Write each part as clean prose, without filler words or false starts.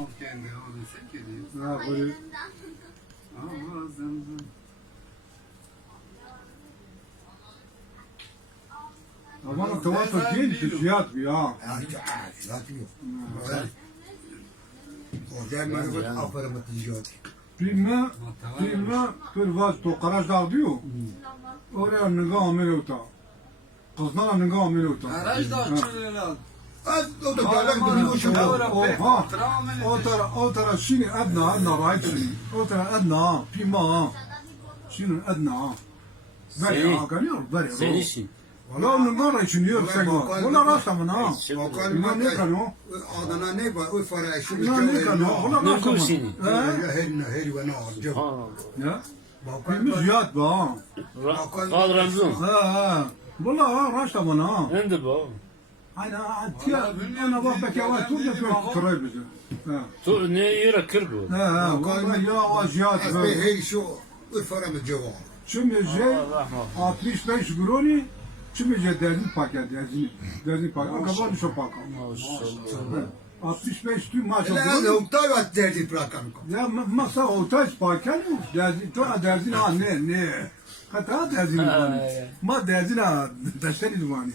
al kendi ağzını sen kedi. Ha böyle. Ağzını. Aman tavata değil, tüciyat bir ha. Yatıyor. Orada merhaba aferin ticaret. Bilme, bir vaz to karaj dağ diyor. Oraya nıga ameliyorta. Kızlara nıga ameliyorta. Araj da açılıyor. Az o da dalak bunu şunu. O tara şini adna rahat şini. O tara adna pima. Şini adna. Bari kanıyor, bari. Senin işin. Valla nıga rahat şini yok sen. Valla rasta mı na? Bakalım Ne kanıyor? adana ne var? O fara şu Ne kanıyor? Valla Ne rasta mı? kusini? her ve ne olacak? Ya. Bakalım Bilmiz yat ba. Kal Ramzan. Ha. Valla rasta mı na? Nedir bu? Aynen. Tiya. Ana bak belki var. Tur da turay bize. Ha. Tu ne yere kır bu? Ha. Valla yavaş yat. her şu o fara mı cevap? Şimdi şey Allah rahmet. 65 groni şimdi derdin paket derdin paket akabar şu paket Maşallah. 65 tüm maç La oldu nokta var derdi bırakan. ya masa ortaç paket derdin to derdin ha ne kata derdin ma derdin ha taşları dumani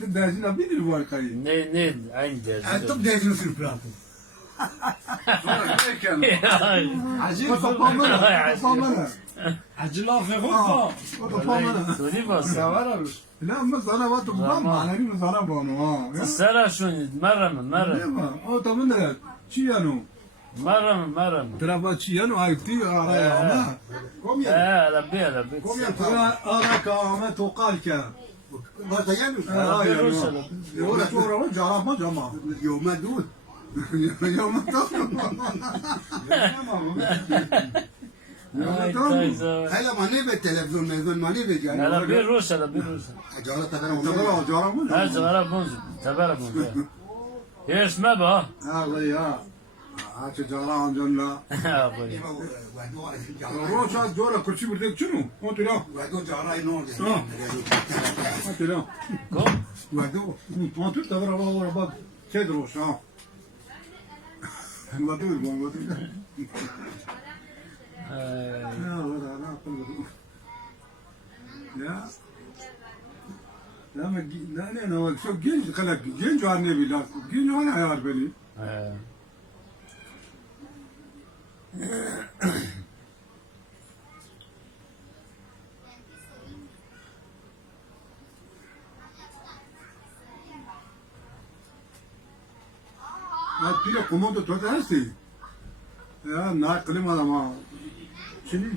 derdin ha bir var kayı Ne aynı derdi. Antum derdini sür bırakın. Sonra ne kendi? Acil kapamana acil afiyet kapamana Suri bas. Sever la ama sana var tu bam manani mi sana bono ha Sara şunu merhaba. ne ma o tamam ne çiyano Merhaba. Travacciano aiuti arayana. Come Rabbi. ara kâme tokalke. Başta gelmiyor. Ora çora carama cama. Yoma dur. Yama Hala mani be televizyon mezun mani be yani. Rabbi Rosa. Acala kadar onu. Tabara carama. Her zaman bonzu. Tabara bonzu. Yersme ba. Ha ya. Aç cara ancanla. Ha böyle. Roça jora kurçi bir tek çunu. Otura. Vado carayı ne oldu? Otura. Kom. Vado. Otur tabara var bak. Kedros ha. Vado vado. Ya vada ne yapalım? Ya. Ama ne var? Çok genç kalak genç anne bile. Genç anne ayar beni. Ha pile komando toda hasti. Ya na klima ama. Şimdi